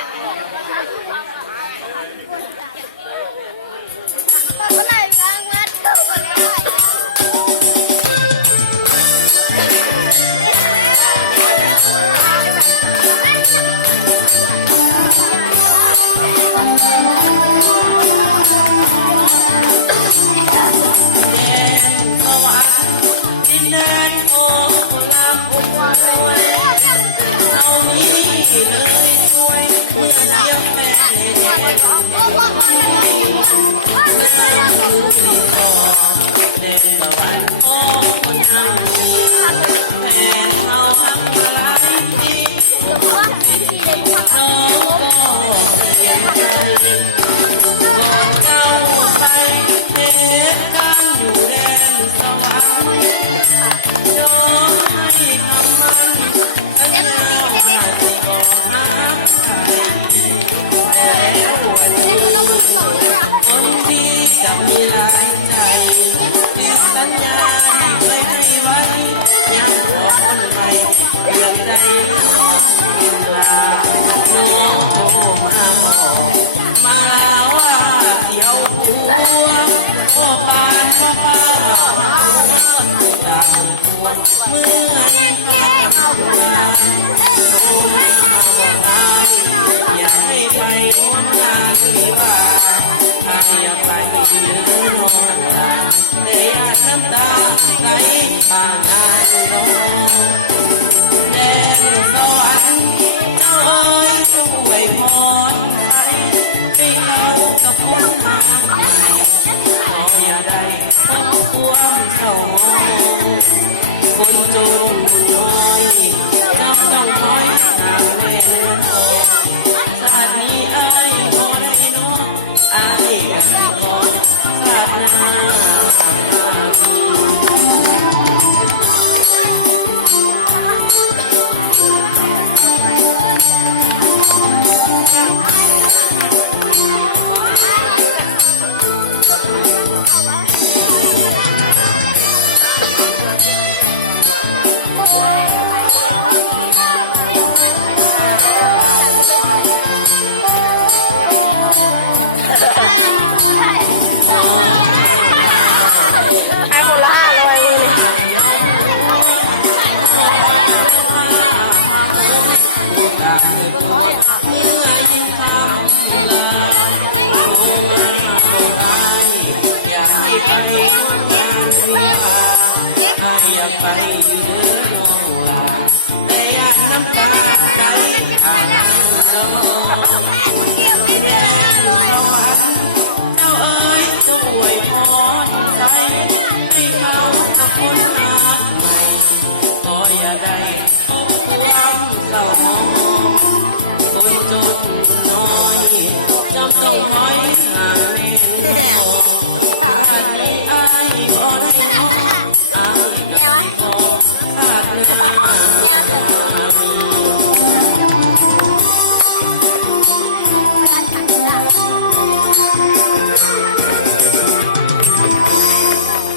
เมื่ออยากให้ไปร่วมงานที่ว่าถ้าอยากไปเยือนโน่นแต่อยากน้ำตาไหลผ่านงานโน่แดนสวรรค์เจ้าเอ๋ยช่วยพรให้เขากับคนหาขออย่าได้พบความเศร้าหมองคนจงน้อยน้ำต้องน้อยทางเวรชาตินี้อายขอได้น้องอายกันขอชาติหน้าไปเดือดร้อนแต่อยากน้ำตาไหลผ่านโลกแดนสวรรค์เจ้าเอ๋ยช่วยพรใจให้เขากับคนหาใหม่ขออย่าได้พบความเศร้าหมองคนจนน้อยจำต้องถอยห่างเล่นโลกชาตินี้อายบ่ได้